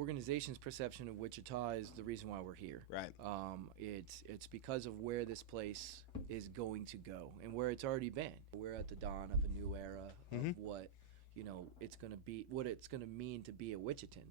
organization's perception of Wichita is the reason why we're here. Right. It's because of where this place is going to go and where it's already been. We're at the dawn of a new era of what it's going to be, what it's going to mean to be a Wichitan.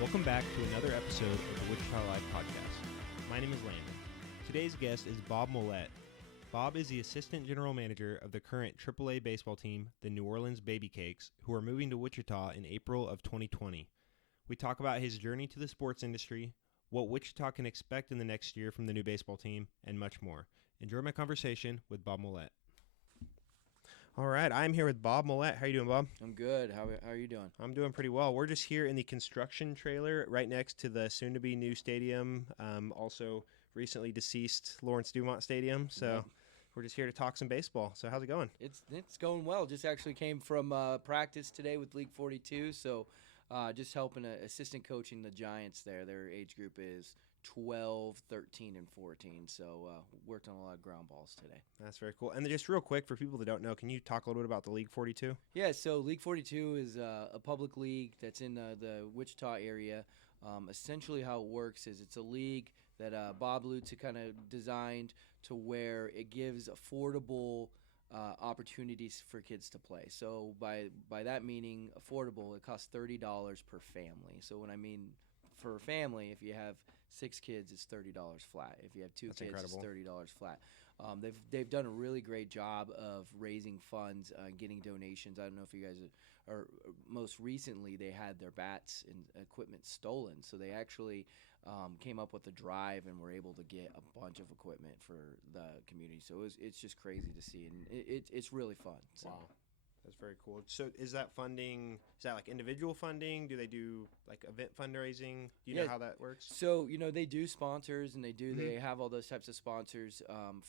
Welcome back to another episode of the Wichita Live podcast. My name is Landon. Today's guest is Bob Moullette. Bob is the assistant general manager of the current AAA baseball team, the New Orleans Babycakes, who are moving to Wichita in April of 2020. We talk about his journey to the sports industry, what Wichita can expect in the next year from the new baseball team, and much more. Enjoy my conversation with Bob Moullette. All right, I'm here with Bob Moullette. How are you doing, Bob? I'm good. How are you doing? I'm doing pretty well. We're just here in the construction trailer right next to the soon-to-be new stadium, also recently deceased Lawrence Dumont Stadium. So we're just here to talk some baseball. So how's it going? It's going well. Just actually came from practice today with League 42, so just helping assistant coaching the Giants there. Their age group is 12, 13, and 14, so worked on a lot of ground balls today. That's very cool. And just real quick, for people that don't know, can you talk a little bit about the League 42? Yeah, so League 42 is a public league that's in the Wichita area. Essentially how it works is it's a league that Bob Moullette kind of designed to where it gives affordable opportunities for kids to play. So by that meaning affordable, it costs $30 per family. So when I mean for a family, if you have 6 kids, it's $30 flat. If you have 2 That's kids, incredible. it's $30 flat. They've done a really great job of raising funds, getting donations. I don't know if you guys are most recently they had their bats and equipment stolen, so they actually came up with a drive and were able to get a bunch of equipment for the community. So it's just crazy to see, and it's really fun. So. Wow. That's very cool. So is that funding, is that like individual funding? Do they do like event fundraising? Do you know how that works? So, they do sponsors and they have all those types of sponsors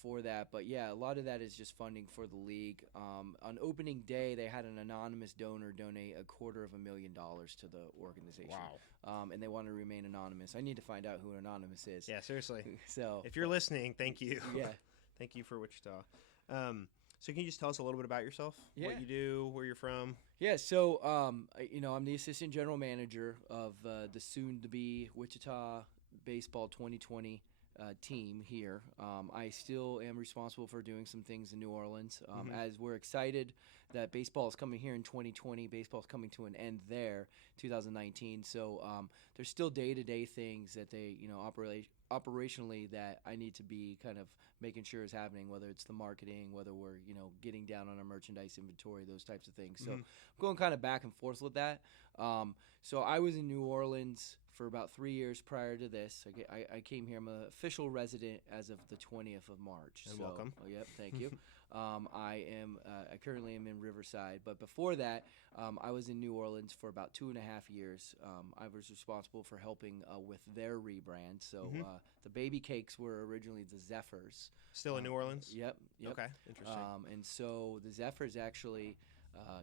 for that. But yeah, a lot of that is just funding for the league. On opening day, they had an anonymous donor donate $250,000 to the organization. Wow. And they want to remain anonymous. I need to find out who anonymous is. Yeah, seriously. So if you're listening, thank you. Yeah. Thank you for Wichita. So can you just tell us a little bit about yourself? Yeah. What you do, where you're from? Yeah, so, I'm the assistant general manager of the soon-to-be Wichita Baseball 2020 team here. I still am responsible for doing some things in New Orleans. As we're excited that baseball is coming here in 2020, baseball is coming to an end there, 2019. So there's still day-to-day things that they, operationally that I need to be kind of making sure is happening, whether it's the marketing, whether we're, getting down on our merchandise inventory, those types of things. So I'm going kind of back and forth with that. So I was in New Orleans for about 3 years prior to this. I came here. I'm an official resident as of the 20th of March. And welcome. Oh, yep, thank you. I currently am in Riverside, but before that, I was in New Orleans for about 2.5 years. I was responsible for helping with their rebrand. So the Babycakes were originally the Zephyrs. Still in New Orleans? Yep. Okay, interesting. And so the Zephyrs actually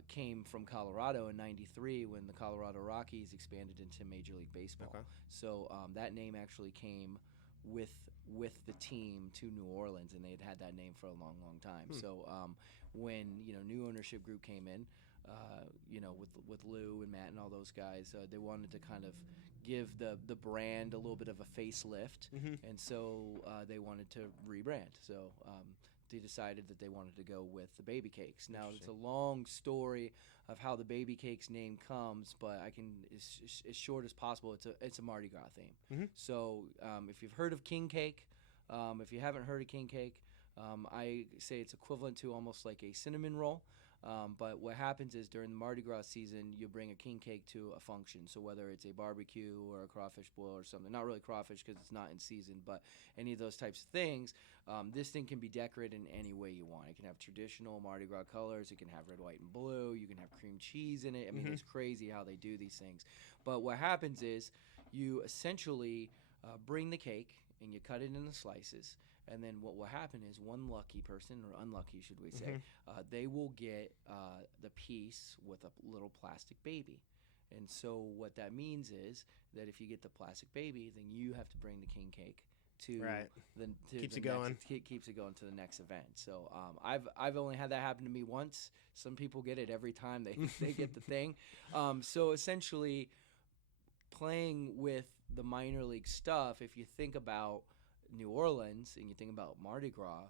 came from Colorado in '93 when the Colorado Rockies expanded into Major League Baseball. Okay. So that name actually came with the team to New Orleans, and they had that name for a long, long time. So when new ownership group came in, with Lou and Matt and all those guys, they wanted to kind of give the brand a little bit of a facelift, and so they wanted to rebrand. So they decided that they wanted to go with the Babycakes. Now, it's a long story of how the Babycakes name comes, but I can, as short as possible, it's a Mardi Gras theme. So if you've heard of King Cake, if you haven't heard of King Cake, I say it's equivalent to almost like a cinnamon roll. But what happens is during the Mardi Gras season, you bring a king cake to a function. So whether it's a barbecue or a crawfish boil or something, not really crawfish because it's not in season, but any of those types of things, this thing can be decorated in any way you want. It can have traditional Mardi Gras colors. It can have red, white, and blue. You can have cream cheese in it. I mean, it's crazy how they do these things. But what happens is you essentially bring the cake and you cut it into slices. And then what will happen is one lucky person, or unlucky, should we say, they will get the piece with a little plastic baby. And so what that means is that if you get the plastic baby, then you have to bring the king cake to keeps it going. Keeps it going to the next event. So I've only had that happen to me once. Some people get it every time they get the thing. So essentially, playing with the minor league stuff, if you think about New Orleans and you think about Mardi Gras,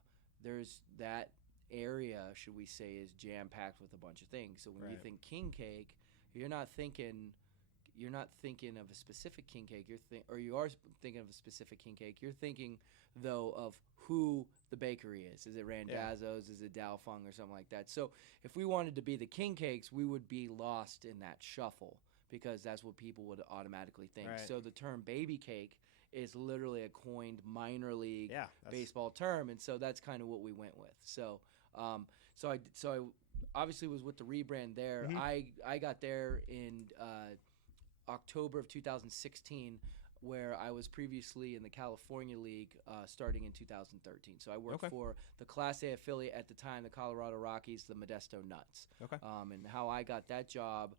there's that area, should we say, is jam packed with a bunch of things. So when you think king cake, you're not thinking of a specific king cake. You are thinking of a specific king cake. You're thinking though of who the bakery is. Is it Randazzo's? Is it Dalfung or something like that? So if we wanted to be the king cakes, we would be lost in that shuffle because that's what people would automatically think. Right. So the term baby cake is literally a coined minor league baseball term, and so that's kind of what we went with. So I obviously was with the rebrand there. I got there in October of 2016, where I was previously in the California League starting in 2013. So I worked for the Class A affiliate at the time, the Colorado Rockies, the Modesto Nuts. And how I got that job,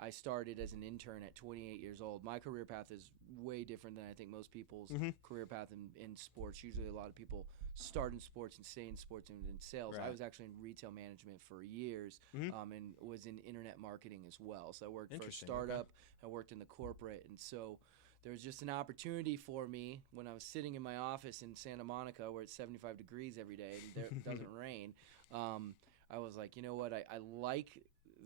I started as an intern at 28 years old. My career path is way different than I think most people's career path in sports. Usually a lot of people start in sports and stay in sports and in sales. I was actually in retail management for years and was in internet marketing as well. So I worked for a startup. I worked in the corporate. And so there was just an opportunity for me when I was sitting in my office in Santa Monica where it's 75 degrees every day and it doesn't rain. I was like, you know what, I like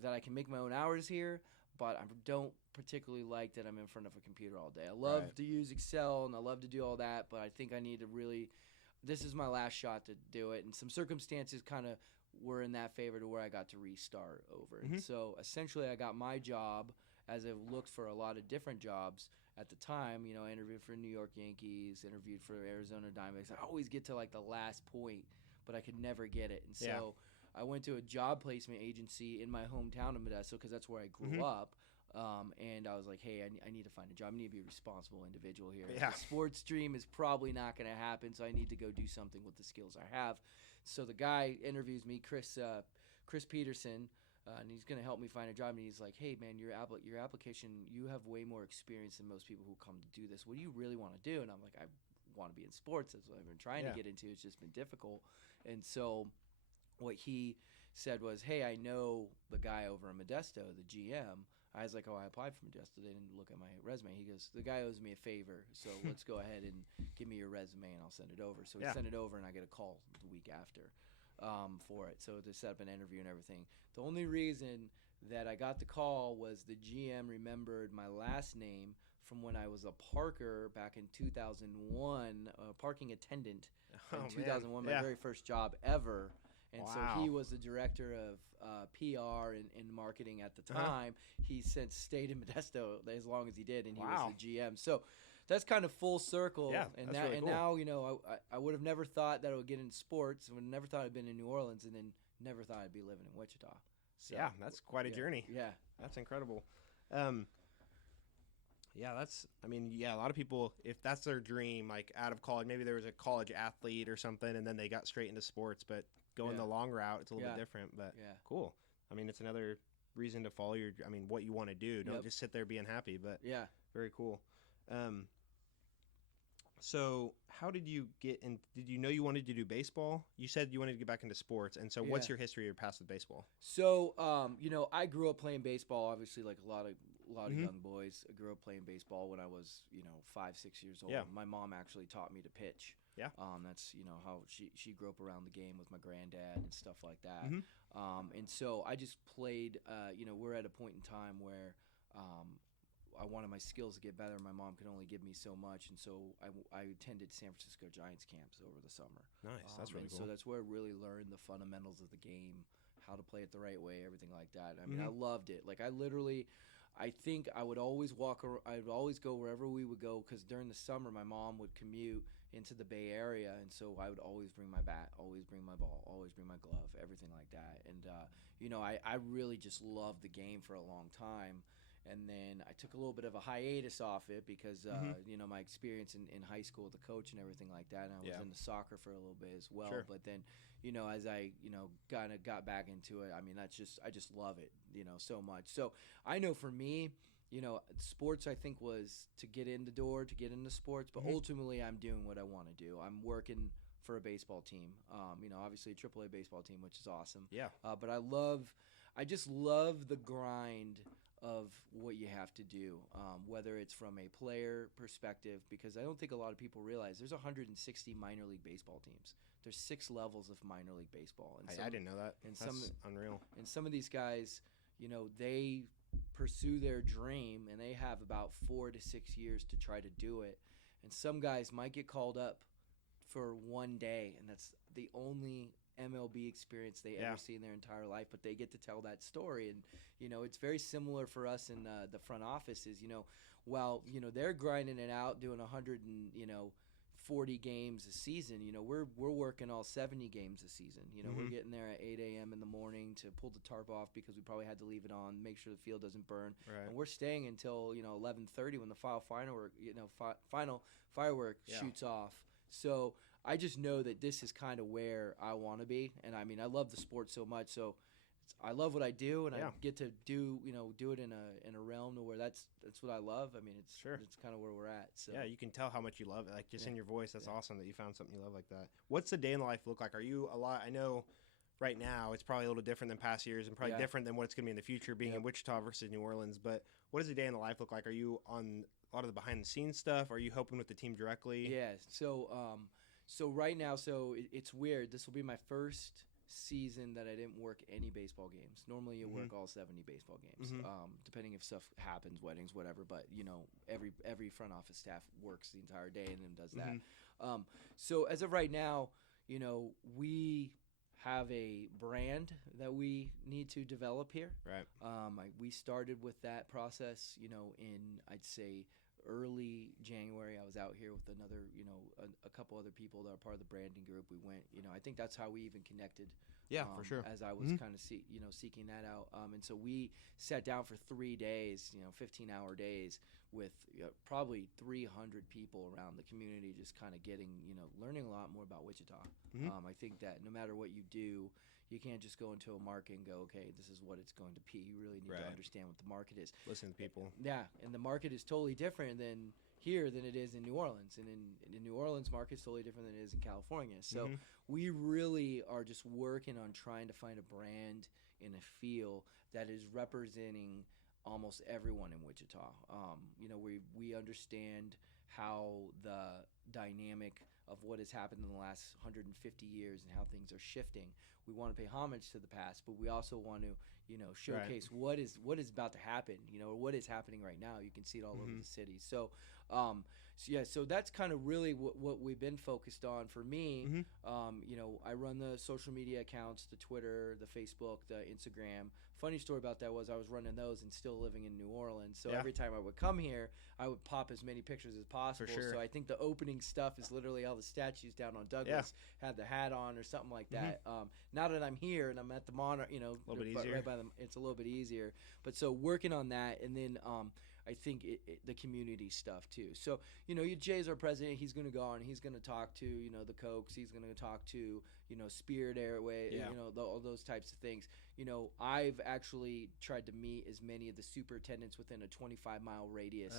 that I can make my own hours here, but I don't particularly like that I'm in front of a computer all day. I love to use Excel and I love to do all that, but I think I need to really – this is my last shot to do it. And some circumstances kind of were in that favor to where I got to restart over. And so essentially I got my job as I looked for a lot of different jobs at the time. You know, I interviewed for New York Yankees, interviewed for Arizona Diamondbacks. I always get to like the last point, but I could never get it. And so I went to a job placement agency in my hometown of Modesto because that's where I grew up. And I was like, hey, I need to find a job. I need to be a responsible individual here. The sports dream is probably not going to happen, so I need to go do something with the skills I have. So the guy interviews me, Chris Peterson, and he's going to help me find a job. And he's like, hey, man, your application, you have way more experience than most people who come to do this. What do you really want to do? And I'm like, I want to be in sports. That's what I've been trying to get into. It's just been difficult. And so what he said was, hey, I know the guy over in Modesto, the GM. I was like, oh, I applied for Modesto. They didn't look at my resume. He goes, the guy owes me a favor, so let's go ahead and give me your resume and I'll send it over. So he sent it over and I get a call the week after for it. So to set up an interview and everything. The only reason that I got the call was the GM remembered my last name from when I was a parker back in 2001, a parking attendant in 2001, my very first job ever. And so he was the director of PR and marketing at the time. He since stayed in Modesto as long as he did, and he was the GM. So that's kind of full circle. And that's really cool. Now, you know, I would have never thought that I would get into sports. I would have never thought I'd been in New Orleans, and then never thought I'd be living in Wichita. So, yeah, that's quite a journey. Yeah. That's incredible. A lot of people, if that's their dream, like out of college, maybe there was a college athlete or something, and then they got straight into sports, but going the long route, it's a little bit different, but cool. I mean, it's another reason to follow what you want to do. Don't just sit there being happy, but very cool. So how did you get in? Did you know you wanted to do baseball? You said you wanted to get back into sports, and so what's your history or past with baseball? So, I grew up playing baseball, obviously, like a lot of young boys. I grew up playing baseball when I was, 5, 6 years old. My mom actually taught me to pitch. That's, how she grew up around the game with my granddad and stuff like that. And so I just played, we're at a point in time where I wanted my skills to get better. My mom could only give me so much, and so I attended San Francisco Giants camps over the summer. Nice, that's really cool. So that's where I really learned the fundamentals of the game, how to play it the right way, everything like that. I mean, I loved it. Like I think I would always I would always go wherever we would go, because during the summer my mom would commute into the Bay Area, and so I would always bring my bat, always bring my ball, always bring my glove, everything like that. And I really just loved the game for a long time. And then I took a little bit of a hiatus off it because, my experience in high school, the coach and everything like that. And I was into soccer for a little bit as well. Sure. But then, as I, kind of got back into it, I mean, I just love it, so much. So I know for me, sports I think was to get in the door, to get into sports. But ultimately, I'm doing what I want to do. I'm working for a baseball team, obviously a AAA baseball team, which is awesome. Yeah. But I just love the grind of what you have to do, whether it's from a player perspective, because I don't think a lot of people realize there's 160 minor league baseball teams. There's 6 levels of minor league baseball. And I didn't know that. And That's unreal. And some of these guys, they pursue their dream, and they have about 4 to 6 years to try to do it. And some guys might get called up for one day, and that's the only MLB experience they ever see in their entire life, but they get to tell that story. And it's very similar for us in the front offices. While they're grinding it out, doing 140 games a season, we're working all 70 games a season. We're getting there at 8 a.m. in the morning to pull the tarp off because we probably had to leave it on, make sure the field doesn't burn. Right. And we're staying until 11:30 when the final firework shoots off. So I just know that this is kind of where I want to be, and I mean I love the sport so much. So I love what I do, and I get to do it in a realm to where that's what I love. I mean it's kind of where we're at. So yeah, you can tell how much you love it, like just in your voice. That's awesome that you found something you love like that. What's the day in the life look like? Are you a lot? I know right now it's probably a little different than past years, and probably different than what it's going to be in the future, being in Wichita versus New Orleans. But what does a day in the life look like? Are you on a lot of the behind the scenes stuff? Are you helping with the team directly? Yeah. So right now, it's weird. This will be my first season that I didn't work any baseball games. Normally you work all 70 baseball games, depending if stuff happens, weddings, whatever. But every front office staff works the entire day and then does that. So as of right now, we have a brand that we need to develop here. Right. We started with that process, in I'd say early January. I was out here with another, a couple other people that are part of the branding group. We went, I think that's how we even connected. Yeah, for sure. As I was kind of seeking that out. And so we sat down for 3 days, 15-hour days with probably 300 people around the community, just kind of getting, learning a lot more about Wichita. I think that no matter what you do, you can't just go into a market and go, okay, this is what it's going to be. You really need to understand what the market is. Listen to people. Yeah, and the market is totally different than here than it is in New Orleans. And in New Orleans, market is totally different than it is in California. So we really are just working on trying to find a brand and a feel that is representing almost everyone in Wichita. We understand how the dynamic of what has happened in the last 150 years and how things are shifting. We want to pay homage to the past, but we also want to, showcase what is about to happen, or what is happening right now. You can see it all over the city. So, so that's kind of really what we've been focused on. For me, I run the social media accounts, the Twitter, the Facebook, the Instagram. Funny story about that was I was running those and still living in New Orleans. So every time I would come here, I would pop as many pictures as possible. For sure. So I think the opening stuff is literally all the statues down on Douglas had the hat on or something like that. Now that I'm here and I'm at the Monarch, a little bit easier. Right by them, it's a little bit easier. But so working on that, and then I think the community stuff too. So Jay's our president. He's going to go on. He's going to talk to the Cokes. He's going to talk to Spirit Airway. All those types of things. I've actually tried to meet as many of the superintendents within a 25-mile radius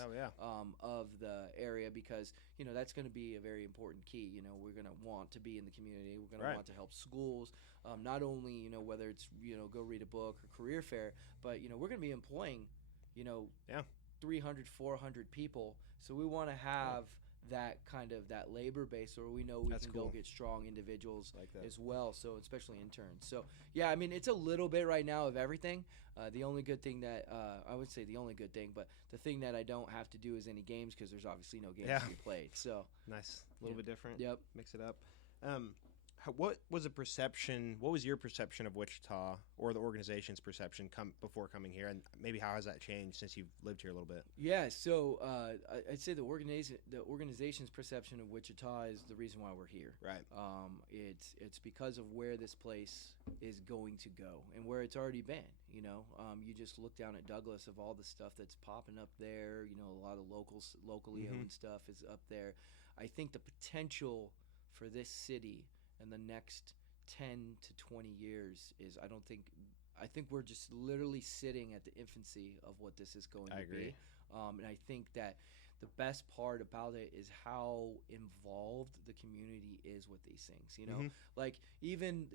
of the area, because that's going to be a very important key. We're going to want to be in the community. We're going to want to help schools, not only whether it's go read a book or career fair, but we're going to be employing 300, 400 people. So we want to have that kind of that labor base, or we know we can go get strong individuals like that as well. So especially interns. So I mean, it's a little bit right now of everything. The only good thing that I would say the only good thing, but the thing that I don't have to do is any games, because there's obviously no games to be played. So nice, a little bit different. Yep, mix it up. what was the perception? What was your perception of Wichita, or the organization's perception before coming here, and maybe how has that changed since you've lived here a little bit? Yeah, so I'd say the organization's perception of Wichita is the reason why we're here. Right. It's because of where this place is going to go and where it's already been. You know, you just look down at Douglas of all the stuff that's popping up there. You know, a lot of locally owned stuff is up there. I think the potential for this city in the next 10 to 20 years is I think we're just literally sitting at the infancy of what this is going to be. And I think that the best part about it is how involved the community is with these things. You know, like even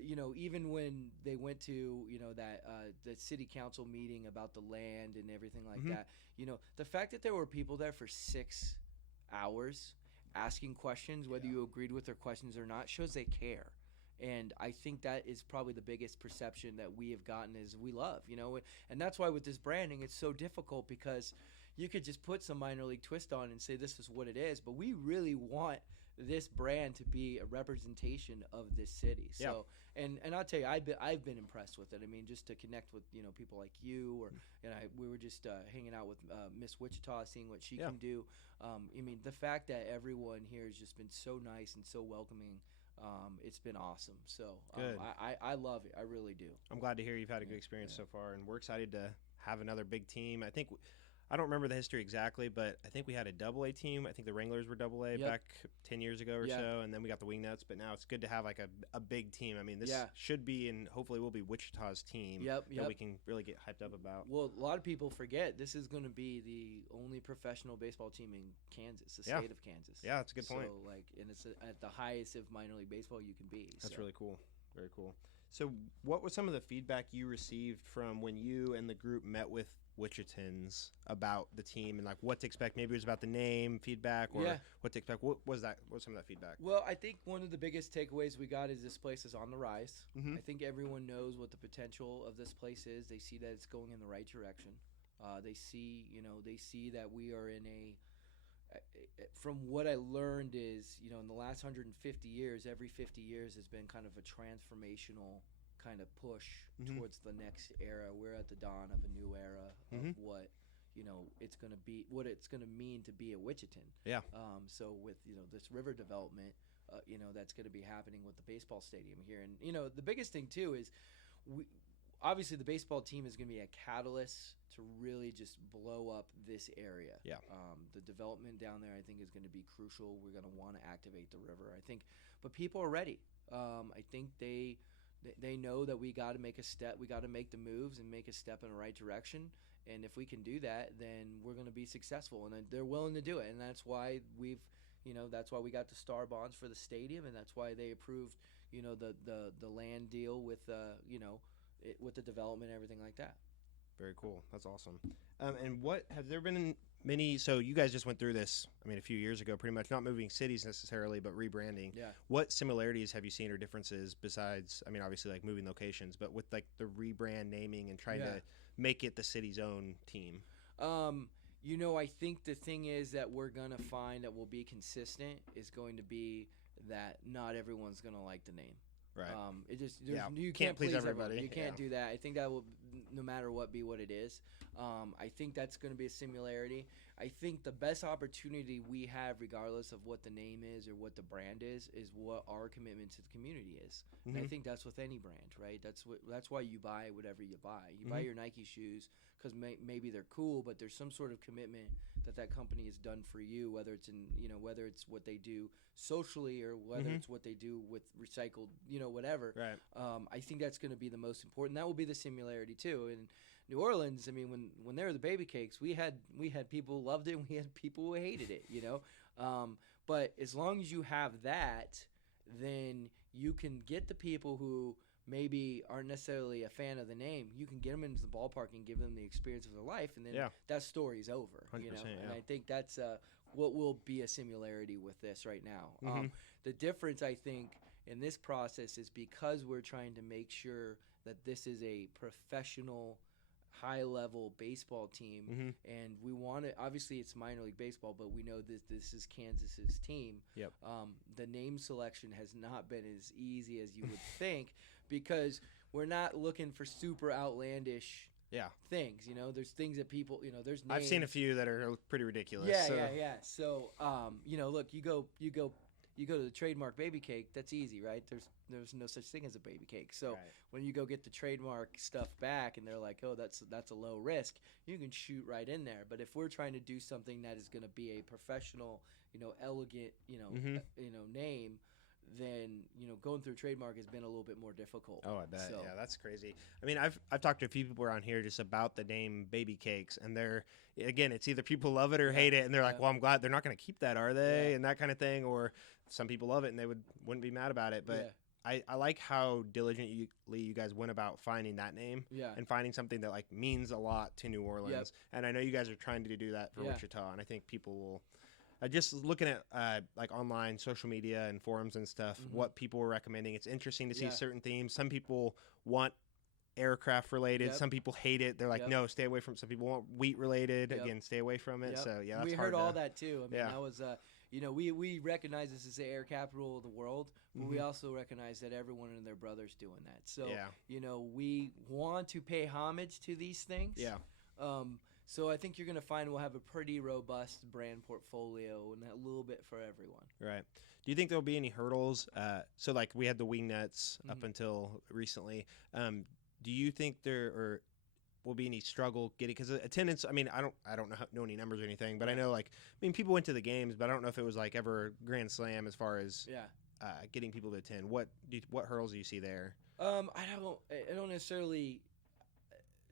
when they went to, you know, that the city council meeting about the land and everything like that, you know, the fact that there were people there for 6 hours asking questions, whether you agreed with their questions or not, shows they care. And I think that is probably the biggest perception that we have gotten is we love, you know, and that's why with this branding, it's so difficult because you could just put some minor league twist on and say this is what it is, but we really want this brand to be a representation of this city. So, and I'll tell you, I've been impressed with it. I mean, just to connect with, you know, people like you, or we were just hanging out with Miss Wichita, seeing what she can do. I mean, the fact that everyone here has just been so nice and so welcoming. It's been awesome. So I love it. I really do. I'm glad to hear you've had a good experience so far, and we're excited to have another big team. I don't remember the history exactly, but I think we had a Double-A team. I think the Wranglers were Double-A back 10 years ago or so, and then we got the Wingnuts. But now it's good to have like a big team. I mean, this should be and hopefully will be Wichita's team that we can really get hyped up about. Well, a lot of people forget this is going to be the only professional baseball team in Kansas, the state of Kansas. Yeah, that's a good point. So, and it's at the highest of minor league baseball you can be. That's really cool. Very cool. So what was some of the feedback you received from when you and the group met with Wichitans about the team and like what to expect? Maybe it was about the name feedback or what to expect. What was some of that feedback? Well, I think one of the biggest takeaways we got is this place is on the rise. I think everyone knows what the potential of this place is. They see that it's going in the right direction. They see that we are in from what I learned is, you know, in the last 150 years, every 50 years has been kind of a transformational kind of push towards the next era. We're at the dawn of a new era of what, you know, it's going to be, what it's going to mean to be a Wichitan. So with, you know, this river development, you know, that's going to be happening with the baseball stadium here. And, you know, the biggest thing too is obviously the baseball team is going to be a catalyst to really just blow up this area. The development down there I think is going to be crucial. We're going to want to activate the river, I think, but people are ready. I think they know that we got to make a step. We got to make the moves and make a step in the right direction. And if we can do that, then we're going to be successful. And they're willing to do it. And that's why that's why we got the star bonds for the stadium, and that's why they approved, you know, the land deal with with the development and everything like that. Very cool. That's awesome. And what have there been many? So you guys just went through this, I mean, a few years ago, pretty much, not moving cities necessarily, but rebranding. What similarities have you seen or differences besides, I mean, obviously like moving locations, but with like the rebrand naming and trying to make it the city's own team? You know, I think the thing is that we're going to find that will be consistent is going to be that not everyone's going to like the name. Right. You can't please everybody. You can't do that. I think that will, no matter what, be what it is. I think that's going to be a similarity. I think the best opportunity we have, regardless of what the name is or what the brand is what our commitment to the community is. And I think that's with any brand, right? That's why you buy whatever you buy. You buy your Nike shoes because maybe they're cool, but there's some sort of commitment that company has done for you, whether it's whether it's what they do socially or whether it's what they do with recycled, you know, whatever. Right. I think that's going to be the most important. That will be the similarity too. In New Orleans, I mean, when they were the Babycakes, we had people who loved it and we had people who hated it, you know. But as long as you have that, then you can get the people who maybe aren't necessarily a fan of the name. You can get them into the ballpark and give them the experience of their life, and then that story's over. 100%, you know, and I think that's what will be a similarity with this right now. The difference, I think, in this process is because we're trying to make sure that this is a professional, high-level baseball team, Mm-hmm. and we want to. Obviously, it's minor league baseball, but we know this is Kansas's team. Yep. The name selection has not been as easy as you would think because we're not looking for super outlandish things. There's things that people, there's names. I've seen a few that are pretty ridiculous. Yeah. So, look, you go to the trademark baby cake. That's easy, right? There's no such thing as a baby cake. So when you go get the trademark stuff back, and they're like, oh, that's a low risk, you can shoot right in there. But if we're trying to do something that is going to be a professional, elegant, name, then going through trademark has been a little bit more difficult. Oh, I bet. Yeah, that's crazy. I mean, I've talked to a few people around here just about the name Baby Cakes, and it's either people love it or hate it, and they're like, well, I'm glad they're not going to keep that, are they? And that kind of thing. Or some people love it and they wouldn't be mad about it. But I like how diligently you guys went about finding that name and finding something that like means a lot to New Orleans. And I know you guys are trying to do that for Wichita, and I think people will. Just looking at like online social media and forums and stuff, what people were recommending. It's interesting to see certain themes. Some people want aircraft related. Some people hate it. They're like, no, stay away from. Some people want wheat related. Again, stay away from it. So that's we hard heard all that too. I mean, that was we recognize this as the air capital of the world, but we also recognize that everyone and their brother's doing that. So we want to pay homage to these things. So I think you're going to find we'll have a pretty robust brand portfolio and a little bit for everyone. Right. Do you think there'll be any hurdles? So like we had the wing nuts up until recently. Do you think there will be any struggle getting, because attendance? I mean, I don't know any numbers or anything, but I know people went to the games, but I don't know if it was like ever grand slam as far as getting people to attend. What hurdles do you see there? I don't necessarily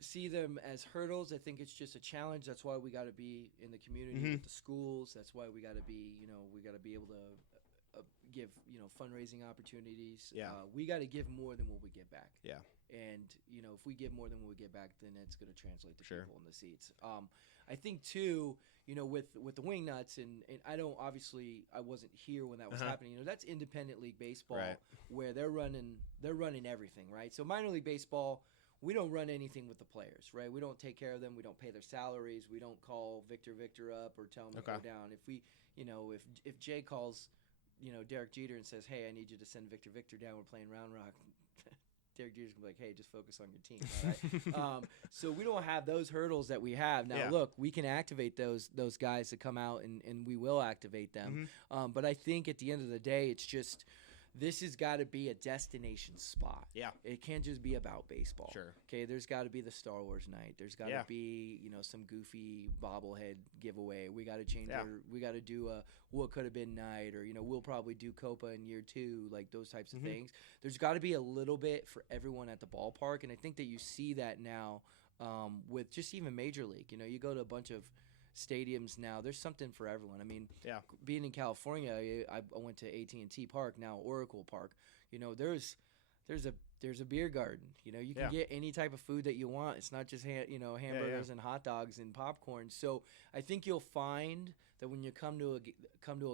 see them as hurdles. I think it's just a challenge. That's why we got to be in the community with the schools. That's why we got to be, we got to be able to give, fundraising opportunities. We got to give more than what we get back. And, if we give more than what we get back, then it's going to translate to people in the seats. I think too, with the wing nuts, and I wasn't here when that was happening. That's independent league baseball where they're running everything, right? So minor league baseball, we don't run anything with the players, right? We don't take care of them. We don't pay their salaries. We don't call Victor up or tell him to go down. If we, if Jay calls, Derek Jeter and says, hey, I need you to send Victor down. We're playing Round Rock. Derek Jeter's going to be like, hey, just focus on your team. All right? So we don't have those hurdles that we have. Now, look, we can activate those guys to come out, and we will activate them. But I think at the end of the day, it's just – this has got to be a destination spot. It can't just be about baseball. Okay, there's got to be the Star Wars night. There's got to be, some goofy bobblehead giveaway. We got to change we got to do a what could have been night, or we'll probably do Copa in year 2, like those types of things. There's got to be a little bit for everyone at the ballpark, and I think that you see that now with just even Major League. You go to a bunch of stadiums now, there's something for everyone. I mean, being in California, I went to AT&T Park, now Oracle Park. There's a beer garden. You can get any type of food that you want. It's not just hamburgers and hot dogs and popcorn. So I think you'll find that when you come to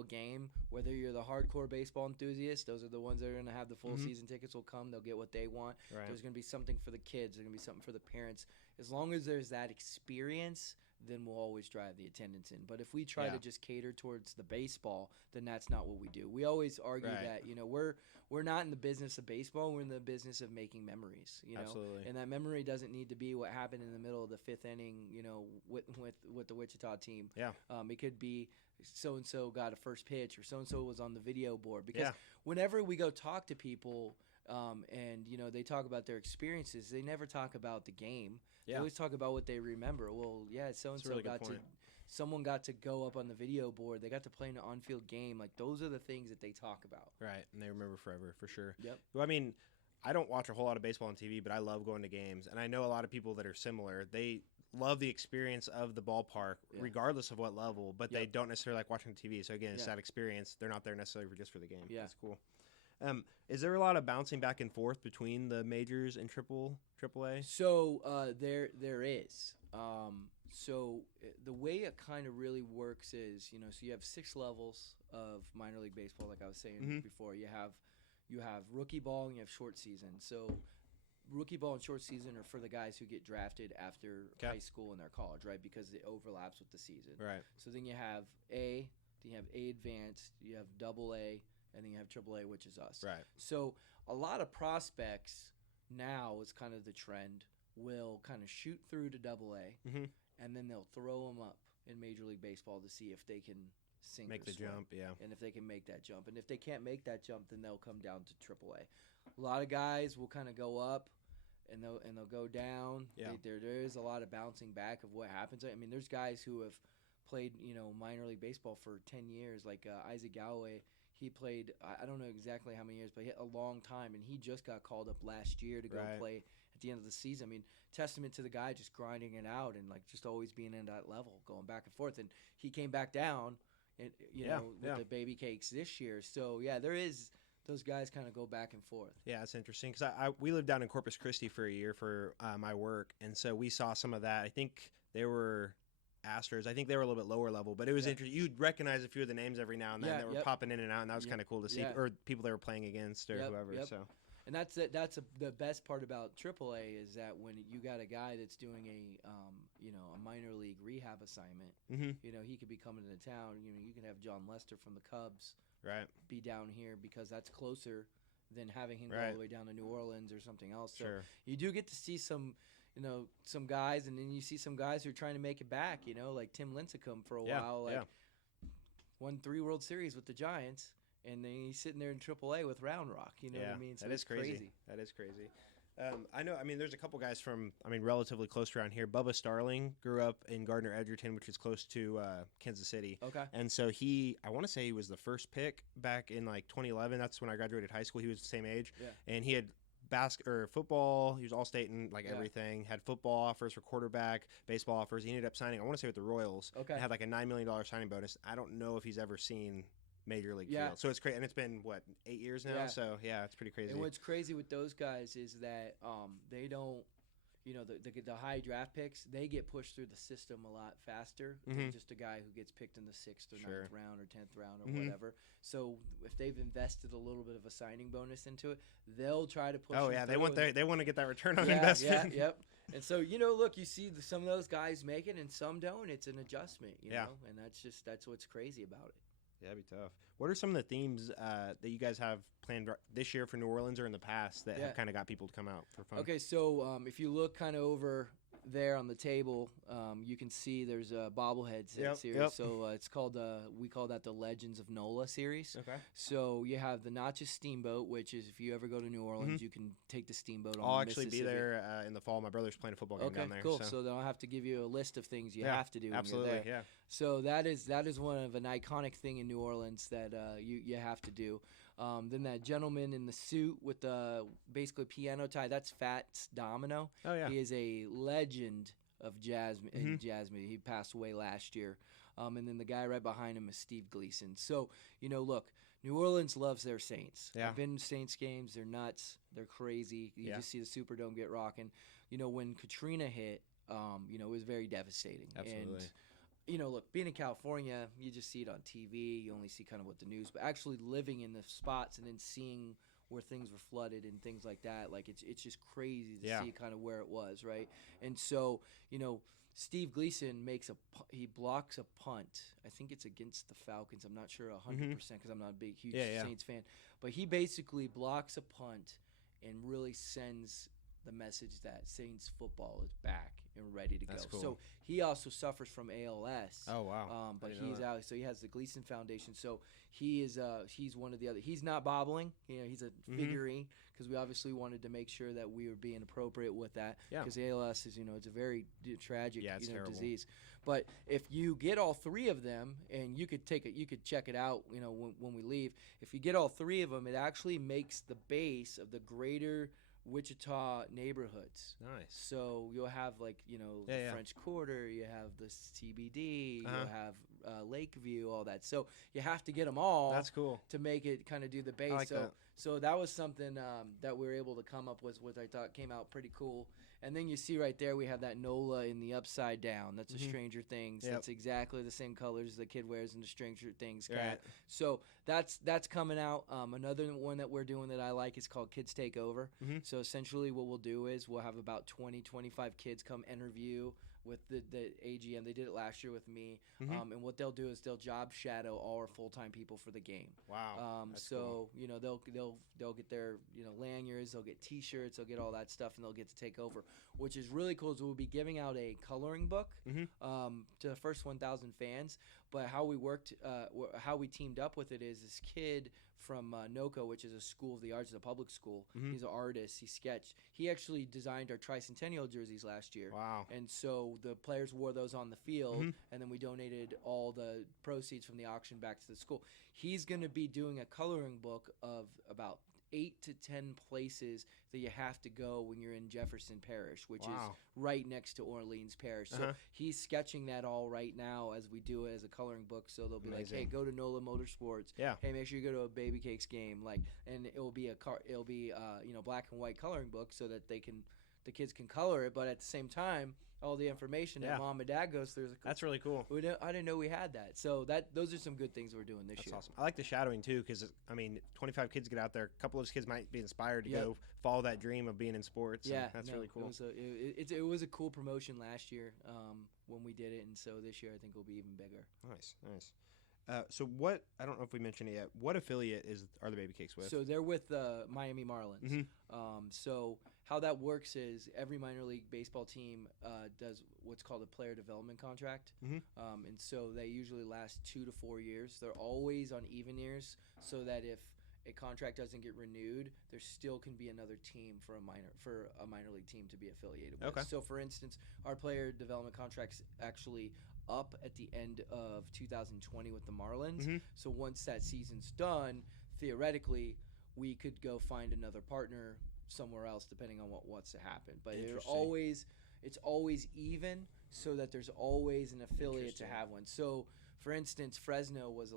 a game, whether you're the hardcore baseball enthusiast, those are the ones that are going to have the full season tickets will come. They'll get what they want. There's going to be something for the kids. There's going to be something for the parents. As long as there's that experience, then we'll always drive the attendance in. But if we try to just cater towards the baseball, then that's not what we do. We always argue that, we're not in the business of baseball. We're in the business of making memories, Absolutely. And that memory doesn't need to be what happened in the middle of the 5th inning, with the Wichita team. It could be so-and-so got a first pitch, or so-and-so was on the video board. Because whenever we go talk to people, and they talk about their experiences, they never talk about the game. They always talk about what they remember. Well, so-and-so someone got to go up on the video board. They got to play in an on-field game. Like, those are the things that they talk about. Right, and they remember forever, for sure. Well, I mean, I don't watch a whole lot of baseball on TV, but I love going to games. And I know a lot of people that are similar. They love the experience of the ballpark, regardless of what level, but they don't necessarily like watching TV. So, again, it's that experience. They're not there necessarily just for the game. That's cool. Is there a lot of bouncing back and forth between the majors and AAA? So there is. So the way it kind of really works is, so you have 6 levels of minor league baseball, like I was saying before. You have rookie ball and you have short season. So rookie ball and short season are for the guys who get drafted after high school and their college, right? Because it overlaps with the season. Right. So then you have A, then you have A Advanced, you have Double A, and then you have Triple A, which is us. Right. So a lot of prospects now is kind of the trend will kind of shoot through to Double A, and then they'll throw them up in Major League Baseball to see if they can make the jump, and if they can make that jump. And if they can't make that jump, then they'll come down to Triple A. A lot of guys will kind of go up, and they'll go down. Yeah. There is a lot of bouncing back of what happens. I mean, there's guys who have played, minor league baseball for 10 years, like Isaac Galloway. He played, I don't know exactly how many years, but a long time, and he just got called up last year to go play at the end of the season. I mean, testament to the guy just grinding it out and, like, just always being in that level, going back and forth. And he came back down, and, with the Babycakes this year. So, yeah, there is – those guys kind of go back and forth. Yeah, it's interesting because we lived down in Corpus Christi for a year for my work, and so we saw some of that. I think they were Astros. I think they were a little bit lower level, but it was interesting. You'd recognize a few of the names every now and then that were popping in and out, and that was kind of cool to see, or people they were playing against or whoever. So, and the best part about AAA is that when you got a guy that's doing a minor league rehab assignment, he could be coming into town. You can have John Lester from the Cubs. Right. Be down here because that's closer than having him go all the way down to New Orleans or something else. So you do get to see some guys, and then you see some guys who are trying to make it back, like Tim Lincecum for a while, won 3 World Series with the Giants, and then he's sitting there in AAA with Round Rock. You know what I mean? So that is crazy. That is crazy. I know. I mean, there's a couple guys from, relatively close around here. Bubba Starling grew up in Gardner Edgerton, which is close to Kansas City. Okay. And so I want to say he was the first pick back in like 2011. That's when I graduated high school. He was the same age. Yeah. And he had football. He was all state in everything. Had football offers for quarterback, baseball offers. He ended up signing, I want to say, with the Royals. Okay. And had like a $9 million signing bonus. I don't know if he's ever seen Major League field. So it's crazy, and it's been 8 years now. So it's pretty crazy. And what's crazy with those guys is that they don't, the high draft picks, they get pushed through the system a lot faster than just a guy who gets picked in the 6th or 9th round or 10th round or whatever. So if they've invested a little bit of a signing bonus into it, they'll try to push. Oh yeah, they want to get that return on investment. Yep. And so look, you see some of those guys make it, and some don't. It's an adjustment, know, and that's what's crazy about it. Yeah, that'd be tough. What are some of the themes that you guys have planned this year for New Orleans or in the past that have kind of got people to come out for fun? Okay, so if you look kind of over there on the table, you can see there's a bobblehead series. Yep. So it's called we call that the Legends of NOLA series. Okay. So you have the Natchez Steamboat, which is if you ever go to New Orleans, you can take the steamboat on. I'll actually be there in the fall. My brother's playing a football game down there. Okay, cool. So then I'll have to give you a list of things you have to do. Absolutely. When you're there. So that is one of an iconic thing in New Orleans that you have to do. Then that gentleman in the suit with the basically piano tie, that's Fats Domino. Oh, yeah. He is a legend of jazz. He passed away last year. And then the guy right behind him is Steve Gleason. So, look, New Orleans loves their Saints. Yeah. I've been to Saints games. They're nuts. They're crazy. You just see the Superdome get rocking. When Katrina hit, it was very devastating. Absolutely. And look, being in California, you just see it on TV. You only see kind of what the news, but actually living in the spots and then seeing where things were flooded and things like that, like it's just crazy to see kind of where it was, right? And so, Steve Gleason he blocks a punt. I think it's against the Falcons. I'm not sure 100% because I'm not a huge Saints fan, but he basically blocks a punt and really sends the message that Saints football is back and ready to go. Cool. So he also suffers from ALS. Oh wow! But he's out. So he has the Gleason Foundation. So he's one of the other. He's not bobbling. He's a figurine because we obviously wanted to make sure that we were being appropriate with that. Because ALS is it's a very tragic disease. But if you get all 3 of them, and you could check it out. When we leave, if you get all 3 of them, it actually makes the base of the greater Wichita neighborhoods. Nice. So you'll have the French Quarter, you have the CBD, you'll have Lakeview, all that. So you have to get them all. That's cool. To make it kind of do the base. I like that. So that was something that we were able to come up with, which I thought came out pretty cool. And then you see right there, we have that NOLA in the upside down. That's a Stranger Things. Yep. That's exactly the same colors the kid wears in the Stranger Things cat. Right. So that's coming out. Another one that we're doing that I like is called Kids Take Over. So essentially what we'll do is we'll have about 20, 25 kids come interview with the AGM. They did it last year with me. And what they'll do is they'll job shadow all our full-time people for the game. Wow. So cool. They'll get their lanyards, they'll get T-shirts, they'll get all that stuff, and they'll get to take over. Which is really cool. Is we'll be giving out a coloring book to the first 1,000 fans. But how we teamed up with it is this kid from NOCO, which is a school of the arts, a public school. He's an artist. He sketched. He actually designed our tricentennial jerseys last year. Wow. And so the players wore those on the field, and then we donated all the proceeds from the auction back to the school. He's going to be doing a coloring book of about 8 to 10 places that you have to go when you're in Jefferson Parish, which is right next to Orleans Parish. So he's sketching that all right now as we do it as a coloring book. So they'll be like, hey, go to NOLA Motorsports. Yeah. Hey, make sure you go to a Babycakes game. And it'll be black and white coloring book so that the kids can color it, but at the same time, all the information that mom and dad goes through. That's really cool. I didn't know we had that. So those are some good things we're doing this year. That's awesome. I like the shadowing too, because 25 kids get out there. A couple of those kids might be inspired to go follow that dream of being in sports. Yeah, that's really cool. It was a cool promotion last year when we did it, and so this year I think will be even bigger. Nice. So what? I don't know if we mentioned it yet. What affiliate are the Babycakes with? So they're with the Miami Marlins. So how that works is every minor league baseball team does what's called a player development contract, and so they usually last 2 to 4 years. They're always on even years, so that if a contract doesn't get renewed, there still can be another team for a minor league team to be affiliated with. Okay. So for instance, our player development contract's actually up at the end of 2020 with the Marlins. So once that season's done, theoretically, we could go find another partner somewhere else, depending on what's to happen. But it's always even, so that there's always an affiliate to have one. So, for instance, Fresno was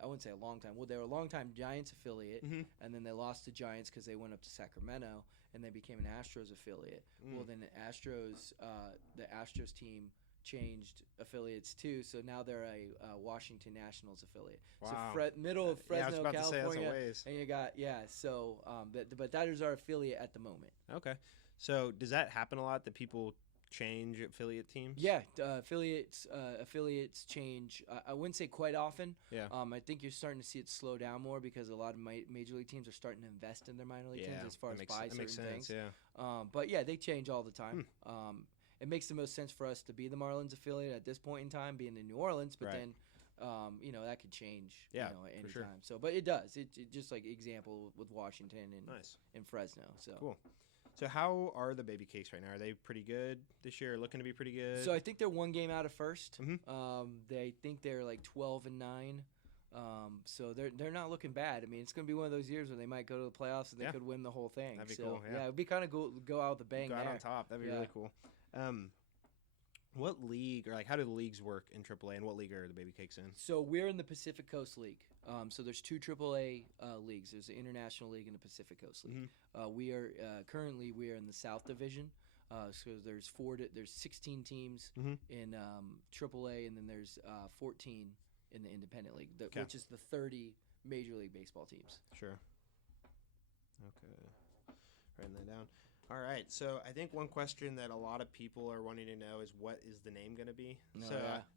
I wouldn't say a long time. Well, they were a long-time Giants affiliate, and then they lost to Giants because they went up to Sacramento, and they became an Astros affiliate. Well, then the Astros team changed affiliates too, so now they're a Washington Nationals affiliate. Wow. So middle of Fresno, California, and you got but that is our affiliate at the moment. Okay, so does that happen a lot that people change affiliate teams? Yeah, affiliates change. I wouldn't say quite often. Yeah. I think you're starting to see it slow down more because a lot of major league teams are starting to invest in their minor league teams as far as buy certain things. Yeah. But yeah, they change all the time. It makes the most sense for us to be the Marlins affiliate at this point in time, being in New Orleans. But then, that could change. At any time. So, but it does. It just like example with Washington and Fresno. So cool. So how are the Babycakes right now? Are they pretty good this year? Looking to be pretty good? So I think they're one game out of first. They think they're like 12-9. So they're not looking bad. I mean, it's going to be one of those years where they might go to the playoffs and they could win the whole thing. That'd be cool. Yeah, it'd be kind of cool to go out with a bang. Go out on top. That'd be really cool. What league, or how do the leagues work in AAA, and what league are the Babycakes in? So we're in the Pacific Coast League. So there's 2 AAA leagues. There's the International League and the Pacific Coast League. We are currently in the South Division. So there's 16 teams in AAA, and then there's 14 in the Independent League, which is the 30 Major League Baseball teams. Sure. Okay. Writing that down. All right, so I think one question that a lot of people are wanting to know is, what is the name going to be?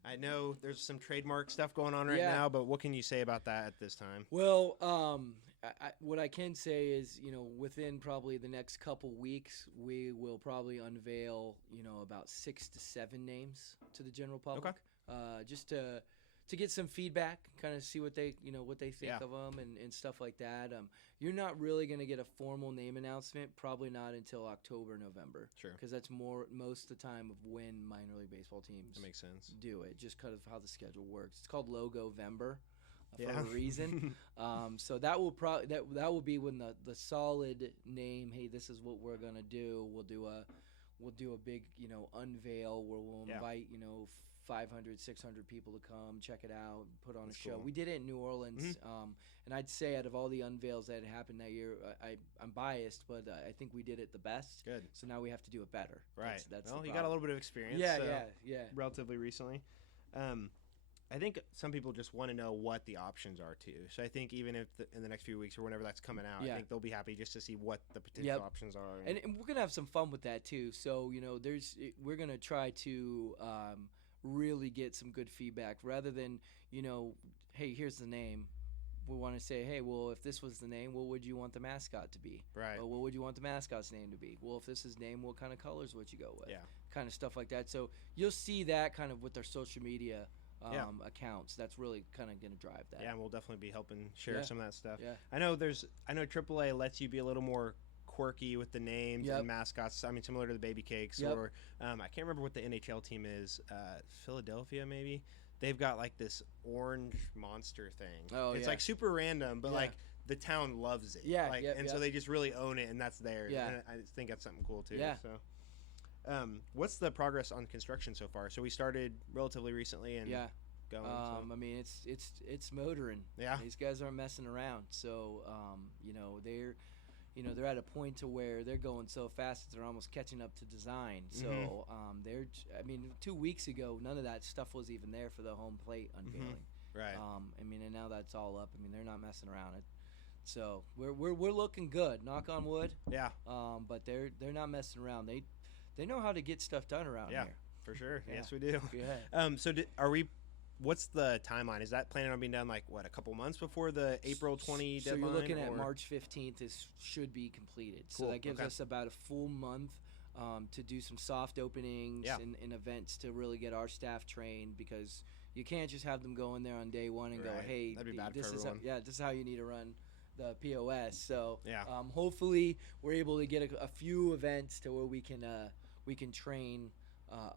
I know there's some trademark stuff going on right now, but what can you say about that at this time? Well, what I can say is, within probably the next couple weeks, we will probably unveil, about 6 to 7 names to the general public, just to get some feedback, kind of see what they think of them and stuff like that. You're not really going to get a formal name announcement, probably not until October, November. Sure. Because that's most of the time of when minor league baseball teams that makes sense. Do it, just kind of how the schedule works. It's called Logovember for a reason. So that will that will be when the solid name, hey, this is what we're going to do. We'll do a big, unveil where we'll invite, 500, 600 people to come check it out, put on That's a show. cool. We did it in New Orleans, and I'd say out of all the unveils that happened that year, I'm biased, but I think we did it the best. Good. So now we have to do it better. Right. That's well, the you got a little bit of experience. Yeah, so yeah. Relatively recently. I think some people just want to know what the options are too. So I think even if in the next few weeks or whenever that's coming out, I think they'll be happy just to see what the potential options are. And we're gonna have some fun with that too. So we're gonna try to really get some good feedback rather than hey, here's the name. We want to say, hey, well, if this was the name, what would you want the mascot to be? Right. Or what would you want the mascot's name to be? Well, if this is name, what kind of colors would you go with? Yeah. Kind of stuff like that. So you'll see that kind of with their social media accounts. That's really kind of going to drive that. Yeah, and we'll definitely be helping share some of that stuff. Yeah. I know AAA lets you be a little more quirky with the names and mascots. I mean, similar to the Babycakes, or I can't remember what the NHL team is. Philadelphia, maybe. They've got like this orange monster thing. Oh, it's like super random, but like the town loves it. Yeah, so they just really own it, and that's theirs. Yeah. And I think that's something cool too. Yeah. So, what's the progress on construction so far? So we started relatively recently, and going. I mean, it's motoring. Yeah. These guys aren't messing around. So, they're at a point to where they're going so fast that they're almost catching up to design. So, 2 weeks ago, none of that stuff was even there for the home plate unveiling. Right. And now that's all up. I mean, they're not messing around. So we're looking good. Knock on wood. Yeah. But they're not messing around. They know how to get stuff done around here. For sure. Yeah. Yes, we do. Yeah. So what's the timeline? Is that planning on being done a couple months before the April 20 deadline? So you're looking at March 15th should be completed. Cool. So that gives us about a full month to do some soft openings and events to really get our staff trained, because you can't just have them go in there on day one and go, hey, that'd be bad this for is everyone. this is how you need to run the POS. So Yeah. Hopefully we're able to get a few events to where we can train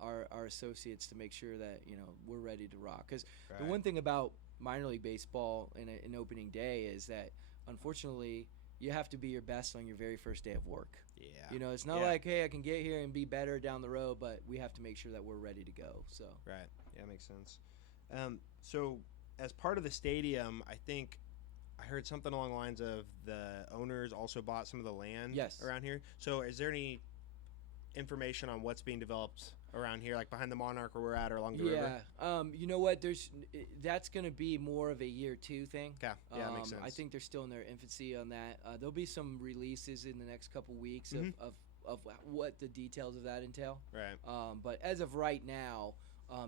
our associates to make sure that we're ready to rock. Because the one thing about minor league baseball in an opening day is that unfortunately you have to be your best on your very first day of work. Yeah. It's not like, hey, I can get here and be better down the road, but we have to make sure that we're ready to go. So right, yeah, makes sense. So as part of the stadium, I think I heard something along the lines of the owners also bought some of the land around here. So is there any information on what's being developed around here, like behind the Monarch where we're at, or along the river? You know what? That's going to be more of a year 2 thing. Okay. Yeah, that makes sense. I think they're still in their infancy on that. There'll be some releases in the next couple weeks of what the details of that entail. Right. But as of right now,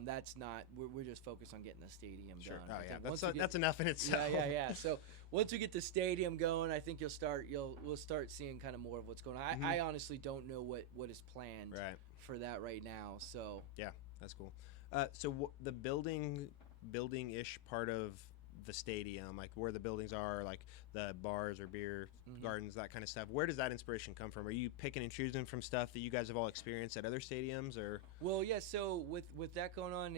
that's not. We're just focused on getting the stadium done. Oh yeah, that's enough in itself. Yeah. So once we get the stadium going, I think we'll start seeing kind of more of what's going on. I honestly don't know what is planned for that right now. So yeah, that's cool. So the building-ish part of the stadium, like where the buildings are, like the bars or beer gardens, that kind of stuff, where does that inspiration come from? Are you picking and choosing from stuff that you guys have all experienced at other stadiums, or? Well, yeah, so with that going on,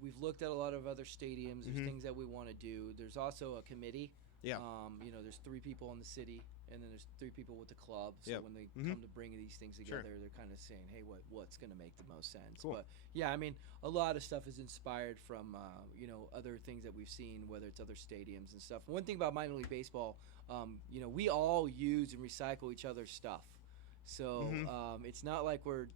we've looked at a lot of other stadiums. There's things that we want to do. There's also a committee. There's 3 people in the city, and then there's 3 people with the club. So when they come to bring these things together, they're kind of saying, hey, what's going to make the most sense? Cool. But yeah, I mean, a lot of stuff is inspired from other things that we've seen, whether it's other stadiums and stuff. One thing about minor league baseball, we all use and recycle each other's stuff. So it's not like we're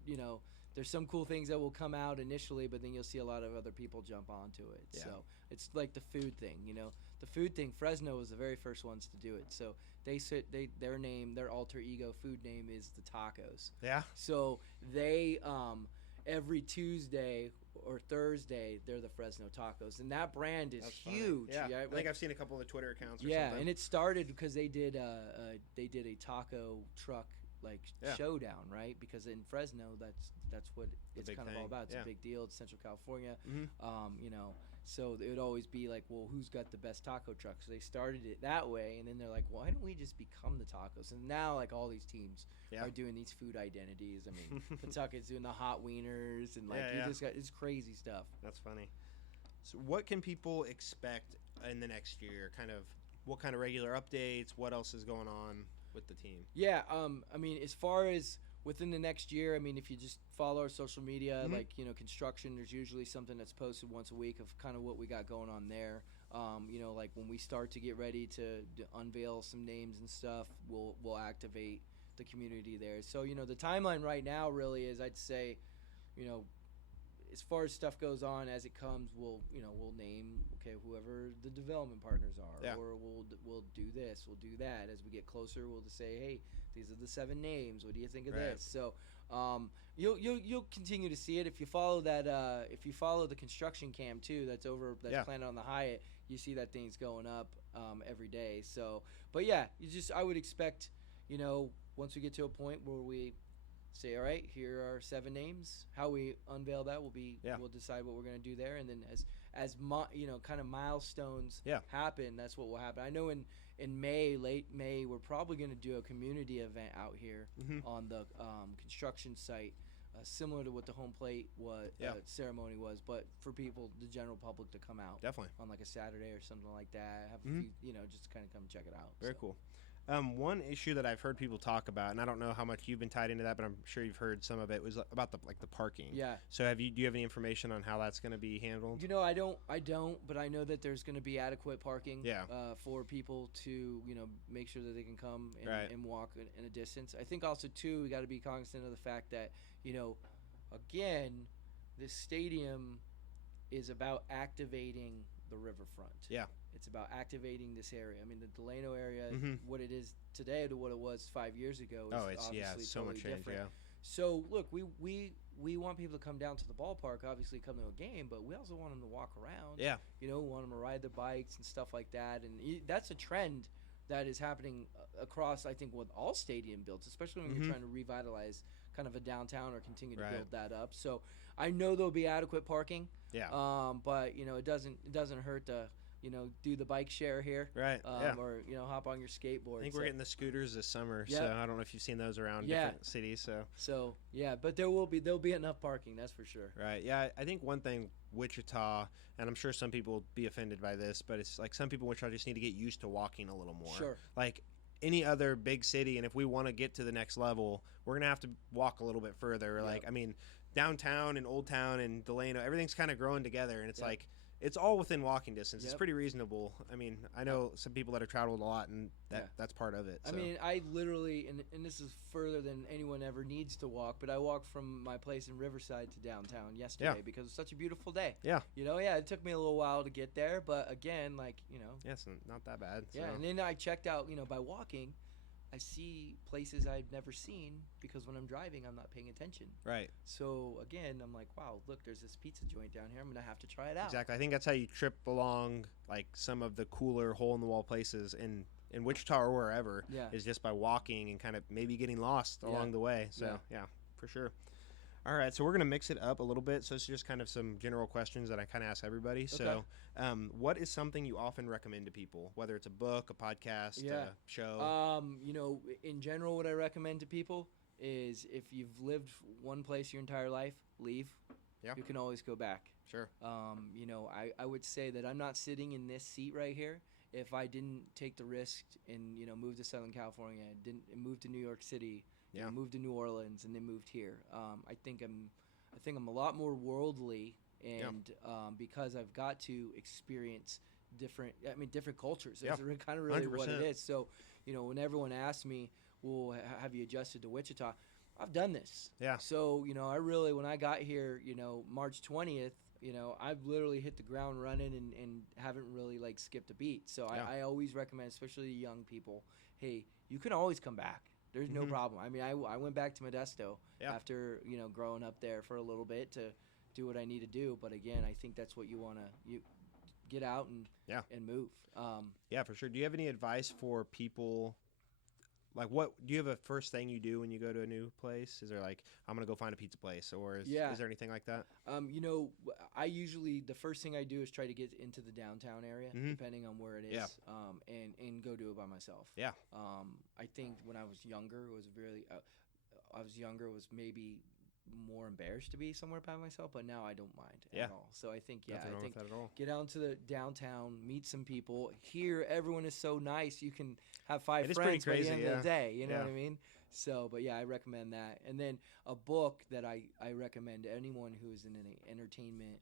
there's some cool things that will come out initially, but then you'll see a lot of other people jump onto it. Yeah. So it's like the food thing, The food thing, Fresno was the very first ones to do it. So their alter ego food name is the Tacos. Yeah. So they every Tuesday or Thursday they're the Fresno Tacos, and that brand is huge. Yeah. I think I've seen a couple of the Twitter accounts. Or something. And it started because they did a taco truck showdown, right? Because in Fresno, that's what it's kind of all about. It's a big deal. It's Central California, So it would always be like, well, who's got the best taco truck? So they started it that way, and then they're like, why don't we just become the Tacos? And now like all these teams are doing these food identities. I mean, Pawtucket's doing the hot wieners, and it's crazy stuff. That's funny. So what can people expect in the next year? What kind of regular updates? What else is going on with the team? Yeah, I mean, as far as within the next year, I mean, if you just follow our social media, like, construction, there's usually something that's posted once a week of kind of what we got going on there. Like when we start to get ready to unveil some names and stuff, we'll activate the community there. So, the timeline right now really is, I'd say, as far as stuff goes on, as it comes, we'll name, whoever the development partners are, or we'll do this, we'll do that. As we get closer, we'll just say, hey, these are the 7 names. What do you think of this? So, you'll continue to see it if you follow that. If you follow the construction cam too, that's planted on the Hyatt, you see that thing's going up every day. So, but yeah, I would expect, once we get to a point where we say, all right, here are 7 names. How we unveil that will be, we'll decide what we're going to do there, and then as kind of milestones happen, that's what will happen. I know in May, late May, we're probably going to do a community event out here on the construction site, similar to what the home plate ceremony was, but for people, the general public, to come out on like a Saturday or something like that. Have a few, just kind of come check it out. Very cool. One issue that I've heard people talk about, and I don't know how much you've been tied into that, but I'm sure you've heard some of it, was about the parking. Yeah. So do you have any information on how that's going to be handled? I don't, but I know that there's going to be adequate parking for people to, make sure that they can come and walk in a distance. I think also too, we got to be cognizant of the fact that, again, this stadium is about activating the riverfront. Yeah. It's about activating this area. I mean, the Delano area, what it is today to what it was 5 years ago is obviously so totally much change, different. So, look, we want people to come down to the ballpark, obviously come to a game, but we also want them to walk around. Yeah. We want them to ride their bikes and stuff like that. And that's a trend that is happening across, I think, with all stadium builds, especially when you're trying to revitalize kind of a downtown or continue to build that up. So I know there'll be adequate parking. Yeah. But, it doesn't hurt to – do the bike share here, or hop on your skateboard. I think we're getting the scooters this summer, so I don't know if you've seen those around different cities. So but there'll be enough parking, that's for sure. Right. Yeah, I think one thing Wichita, and I'm sure some people will be offended by this, but it's like some people in Wichita just need to get used to walking a little more. Sure. Like any other big city, and if we want to get to the next level, we're gonna have to walk a little bit further. Yep. Like, I mean, downtown and Old Town and Delano, everything's kind of growing together, and it's like. It's all within walking distance. It's pretty reasonable. I mean, I know some people that have traveled a lot, and that's part of it. So. I mean, I literally, and this is further than anyone ever needs to walk, but I walked from my place in Riverside to downtown yesterday because it's such a beautiful day. Yeah. It took me a little while to get there, but again, Yeah, it's not that bad. Yeah, so. And then I checked out, by walking, I see places I've never seen because when I'm driving, I'm not paying attention. Right. So, again, I'm like, wow, look, there's this pizza joint down here. I'm going to have to try it out. Exactly. I think that's how you trip along, like, some of the cooler hole-in-the-wall places in Wichita or wherever is just by walking and kind of maybe getting lost along the way. So, yeah, for sure. All right, so we're going to mix it up a little bit. So it's just kind of some general questions that I kind of ask everybody. Okay. So what is something you often recommend to people, whether it's a book, a podcast, a show? In general, what I recommend to people is if you've lived one place your entire life, leave. Yeah. You can always go back. Sure. I would say that I'm not sitting in this seat right here if I didn't take the risk and, move to Southern California, didn't move to New York City, moved to New Orleans, and then moved here. I think I'm a lot more worldly, and because I've got to experience different cultures. That's kind of really 100%. What it is. So, when everyone asks me, well, have you adjusted to Wichita? I've done this. Yeah. So, I really, when I got here, March 20th, I've literally hit the ground running and haven't really skipped a beat. So I always recommend, especially young people, hey, you can always come back. There's no problem. I mean, I went back to Modesto after, growing up there for a little bit to do what I need to do. But again, I think that's what you want to get out and move. Yeah, for sure. Do you have any advice for people? Like, what do you have a first thing you do when you go to a new place? Is there I'm going to go find a pizza place, or is there anything like that? I usually, the first thing I do is try to get into the downtown area, depending on where it is, and go do it by myself. Yeah. I think when I was younger, it was maybe more embarrassed to be somewhere by myself, but now I don't mind at all. So I think, Nothing wrong with that at all. Get out into the downtown, meet some people. Here, everyone is so nice. You can have 5 friends by the end of the day. You know what I mean? So, but yeah, I recommend that. And then a book that I recommend to anyone who is in an entertainment,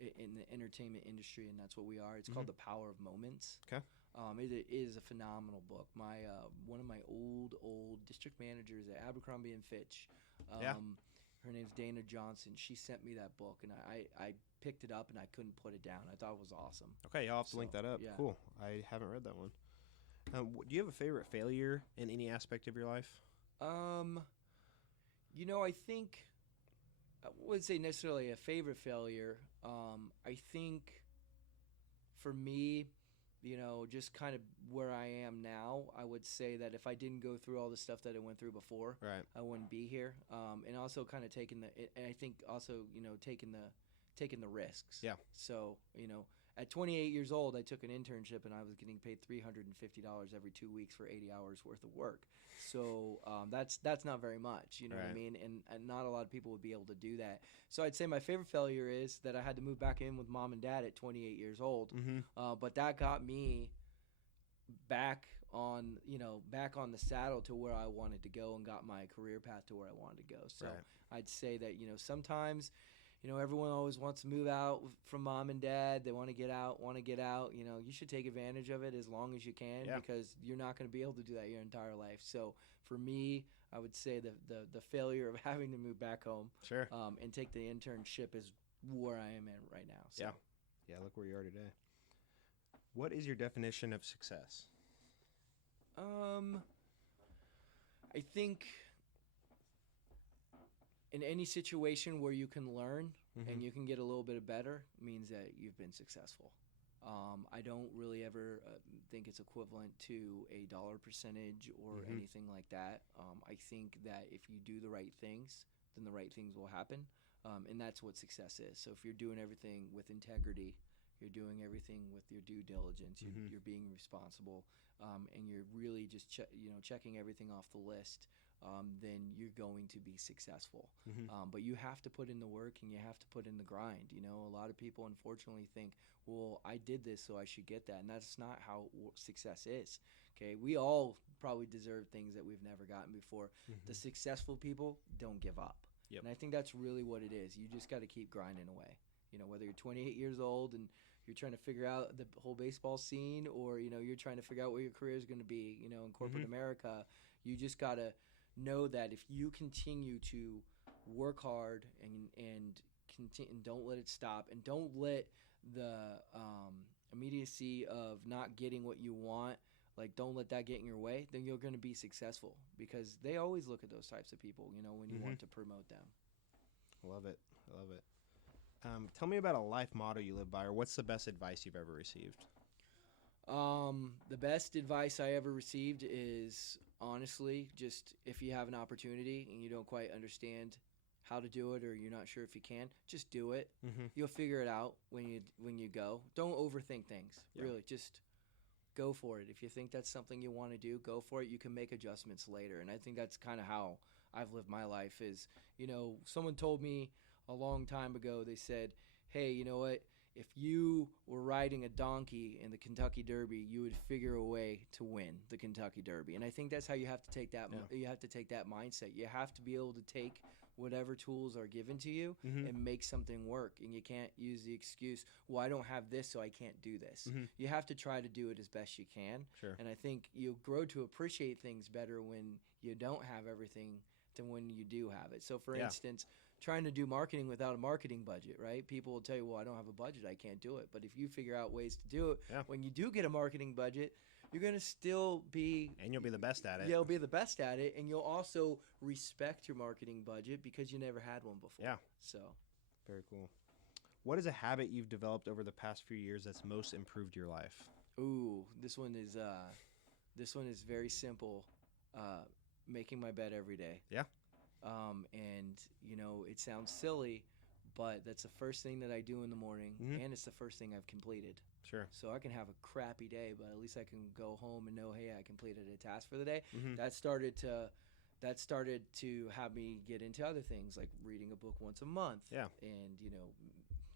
in the entertainment industry, and that's what we are. It's called The Power of Moments. Okay. It is a phenomenal book. My one of my old district managers at Abercrombie and Fitch, her name's Dana Johnson. She sent me that book, and I picked it up and I couldn't put it down. I thought it was awesome. Okay, I'll have to link that up. Yeah. Cool. I haven't read that one. Do you have a favorite failure in any aspect of your life? I think I wouldn't say necessarily a favorite failure. I think for me, just kind of where I am now, I would say that if I didn't go through all the stuff that I went through before, I wouldn't be here. And also kind of taking the risks. Yeah. So, at 28 years old, I took an internship and I was getting paid $350 every 2 weeks for 80 hours worth of work. So that's not very much, you know what I mean? And not a lot of people would be able to do that. So I'd say my favorite failure is that I had to move back in with mom and dad at 28 years old. But that got me back on the saddle to where I wanted to go and got my career path to where I wanted to go. So I'd say that, sometimes everyone always wants to move out from mom and dad. They want to get out. You should take advantage of it as long as you can because you're not going to be able to do that your entire life. So for me, I would say the failure of having to move back home and take the internship is where I am at right now. So. Yeah, look where you are today. What is your definition of success? I think in any situation where you can learn and you can get a little bit better means that you've been successful. I don't really ever think it's equivalent to a dollar percentage or anything like that. I think that if you do the right things, then the right things will happen. And that's what success is. So if you're doing everything with integrity, you're doing everything with your due diligence, you're being responsible, and you're really just checking everything off the list, then you're going to be successful. But you have to put in the work and you have to put in the grind. A lot of people unfortunately think, well, I did this, so I should get that. And that's not how success is. Okay, we all probably deserve things that we've never gotten before. The successful people don't give up. And I think that's really what it is. You just got to keep grinding away. Whether you're 28 years old and you're trying to figure out the whole baseball scene, or you're trying to figure out what your career is going to be, in corporate America, you just got to know that if you continue to work hard and don't let it stop, and don't let the immediacy of not getting what you want, don't let that get in your way, then you're going to be successful, because they always look at those types of people, when you want to promote them. Love it. Tell me about a life motto you live by, or what's the best advice you've ever received? The best advice I ever received is, honestly, just if you have an opportunity and you don't quite understand how to do it, or you're not sure if you can, just do it. You'll figure it out when you go. Don't overthink things. Really, just go for it. If you think that's something you want to do, go for it. You can make adjustments later. And I think that's kind of how I've lived my life is, someone told me a long time ago, they said, hey, you know what? If you were riding a donkey in the Kentucky Derby, you would figure a way to win the Kentucky Derby. And I think that's how you have to take that. You have to take that mindset. You have to be able to take whatever tools are given to you and make something work. And you can't use the excuse, well, I don't have this, so I can't do this. You have to try to do it as best you can. And I think you grow to appreciate things better when you don't have everything than when you do have it. So, for instance, trying to do marketing without a marketing budget, right? People will tell you, well, I don't have a budget, I can't do it. But if you figure out ways to do it, when you do get a marketing budget, you're going to still be... And you'll be the best at it. You'll be the best at it, and you'll also respect your marketing budget because you never had one before. Yeah. So. Very cool. What is a habit you've developed over the past few years that's most improved your life? Ooh, this one is very simple. Making my bed every day. Yeah. And, it sounds silly, but that's the first thing that I do in the morning, and it's the first thing I've completed. Sure. So I can have a crappy day, but at least I can go home and know, hey, I completed a task for the day. That started to that started to have me get into other things like reading a book once a month. Yeah. And,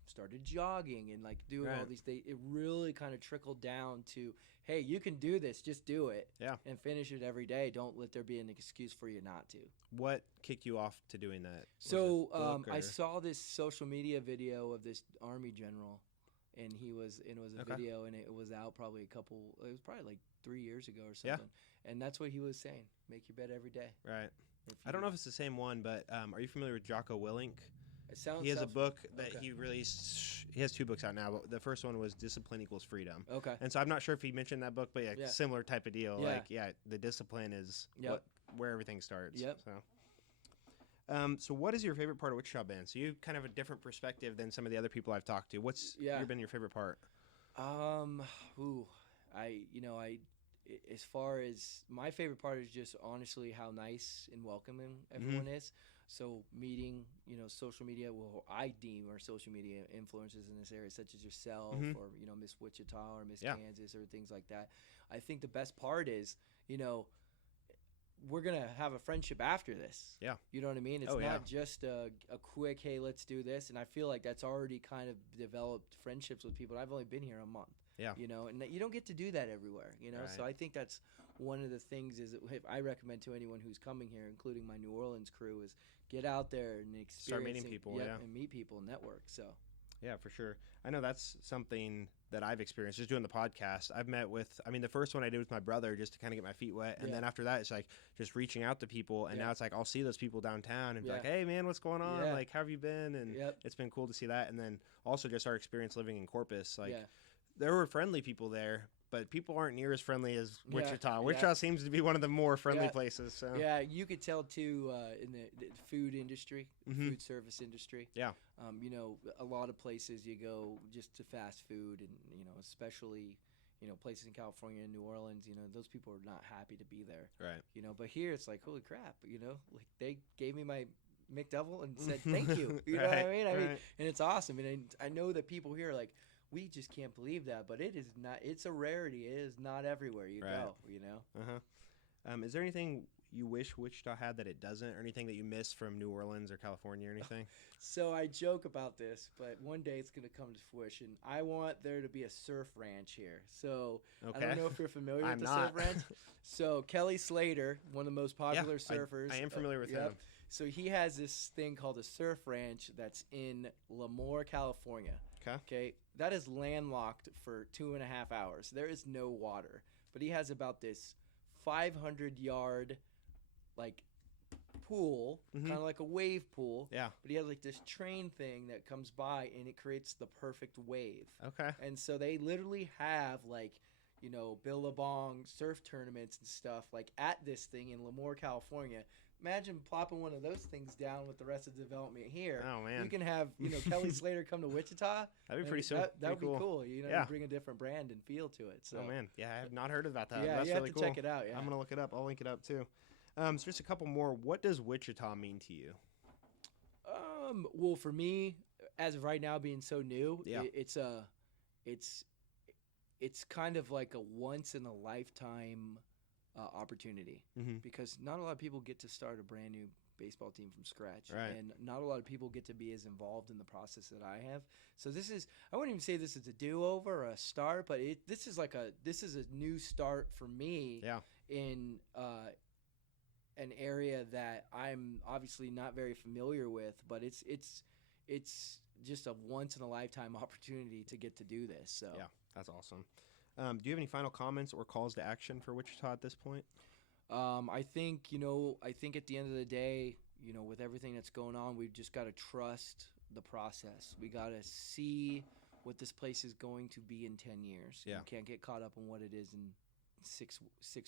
started jogging and like doing all these things. It really kind of trickled down to, hey, you can do this. Just do it. Yeah. And finish it every day. Don't let there be an excuse for you not to. What kicked you off to doing that? So I saw this social media video of this Army general, and it was a video, and it was out probably it was probably like 3 years ago or something. Yeah. And that's what he was saying. Make your bed every day. Right. I don't know if it's the same one, but are you familiar with Jocko Willink? He has a book that he released. He has 2 books out now, but the first one was Discipline Equals Freedom. Okay. And so I'm not sure if he mentioned that book, but similar type of deal. Yeah. Like, the discipline is where everything starts. Yep. So what is your favorite part of Wichita band? So you kind of have a different perspective than some of the other people I've talked to. What's been your favorite part? As far as my favorite part is just honestly how nice and welcoming everyone is. So meeting, social media, I deem are social media influencers in this area, such as yourself or, Miss Wichita or Miss Kansas or things like that. I think the best part is, we're going to have a friendship after this. Yeah. You know what I mean? It's not just a quick, hey, let's do this. And I feel like that's already kind of developed friendships with people. I've only been here a month. Yeah. And you don't get to do that everywhere, Right. So I think that's one of the things is that I recommend to anyone who's coming here, including my New Orleans crew, is get out there and experience. Start meeting people, and meet people and network. So. Yeah, for sure. I know that's something that I've experienced just doing the podcast. I've met with, the first one I did with my brother just to kind of get my feet wet. And then after that, it's like just reaching out to people. And now it's like, I'll see those people downtown and be like, hey man, what's going on? Yeah. Like, how have you been? And it's been cool to see that. And then also just our experience living in Corpus. Like there were friendly people there, but people aren't near as friendly as Wichita. Wichita seems to be one of the more friendly places. So. Yeah, you could tell too in the food industry, food service industry. Yeah. A lot of places you go just to fast food, and especially places in California and New Orleans. Those people are not happy to be there. Right. But here it's like, holy crap. Like they gave me my McDouble and said thank you. You know what I mean? And it's awesome. And I know that people here are like, we just can't believe that, but it is not. It's a rarity. It is not everywhere you go. Is there anything you wish Wichita had that it doesn't, or anything that you miss from New Orleans or California or anything? So I joke about this, but one day it's going to come to fruition. I want there to be a surf ranch here. So I don't know if you're familiar with the surf ranch. So Kelly Slater, one of the most popular surfers. I am familiar with him. So he has this thing called a surf ranch that's in Lemoore, California. Okay. That is landlocked for 2.5 hours. There is no water. But he has about this 500-yard, pool, kind of like a wave pool. Yeah. But he has, this train thing that comes by, and it creates the perfect wave. Okay. And so they literally have, Billabong surf tournaments and stuff, at this thing in Lemoore, California. Imagine plopping one of those things down with the rest of the development here. Oh, man. You can have, Kelly Slater come to Wichita. That'd be pretty cool. That would be cool. Bring a different brand and feel to it. So. Oh, man. Yeah, I have not heard about that. Yeah, that's you really have to cool. check it out. Yeah. I'm going to look it up. I'll link it up, too. So just a couple more. What does Wichita mean to you? Well, for me, as of right now being so new, it's kind of like a once-in-a-lifetime opportunity because not a lot of people get to start a brand new baseball team from scratch, and not a lot of people get to be as involved in the process that I have. So I wouldn't even say this is a do-over or a start, but this is a new start for me in an area that I'm obviously not very familiar with, but it's just a once-in-a-lifetime opportunity to get to do this. So yeah, that's awesome. Do you have any final comments or calls to action for Wichita at this point? I think at the end of the day, with everything that's going on, we've just got to trust the process. We got to see what this place is going to be in 10 years. Yeah. We can't get caught up on what it is in six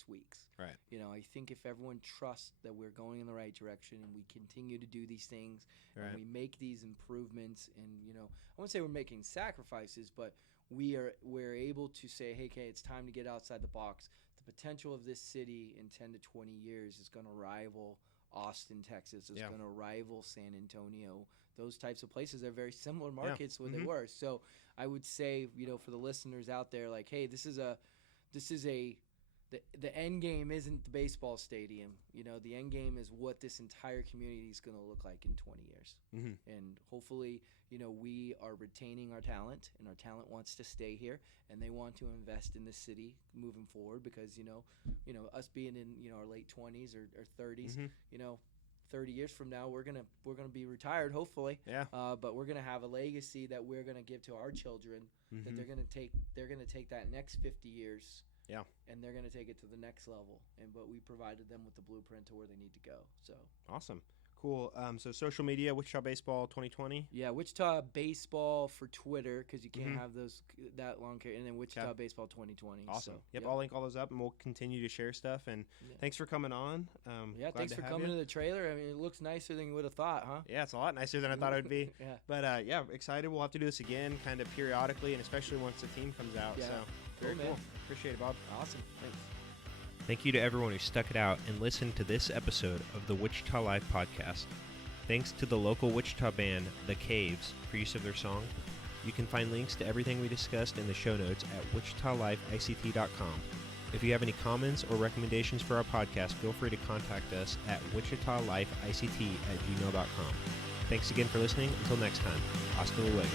weeks. Right. I think if everyone trusts that we're going in the right direction and we continue to do these things and we make these improvements, and I wouldn't say we're making sacrifices, but we're able to say, hey, okay, it's time to get outside the box. The potential of this city in 10 to 20 years is going to rival Austin, Texas. It's going to rival San Antonio. Those types of places are very similar markets where they were. So I would say, for the listeners out there, hey, this is a the end game isn't the baseball stadium. The end game is what this entire community is going to look like in 20 years. And hopefully, we are retaining our talent, and our talent wants to stay here, and they want to invest in the city moving forward because, us being in, our late 20s or 30s, 30 years from now, we're gonna be retired, hopefully. Yeah. But we're gonna have a legacy that we're gonna give to our children. That they're gonna take that next 50 years. Yeah. And they're gonna take it to the next level. But we provided them with the blueprint to where they need to go. So awesome. Cool. So social media, Wichita Baseball 2020. Yeah, Wichita Baseball for Twitter because you can't have that long, and then Wichita Baseball 2020. Awesome. So, yep, I'll link all those up, and we'll continue to share stuff. And thanks for coming on. Thanks for coming to the trailer. I mean, it looks nicer than you would have thought, huh? Yeah, it's a lot nicer than I thought it would be. Yeah. But excited. We'll have to do this again, kind of periodically, and especially once the team comes out. Yeah. So very cool. Appreciate it, Bob. Awesome. Thanks. Thank you to everyone who stuck it out and listened to this episode of the Wichita Live podcast. Thanks to the local Wichita band, The Caves, for use of their song. You can find links to everything we discussed in the show notes at wichitalifeict.com. If you have any comments or recommendations for our podcast, feel free to contact us at wichitalifeict@gmail.com. Thanks again for listening. Until next time, hasta luego.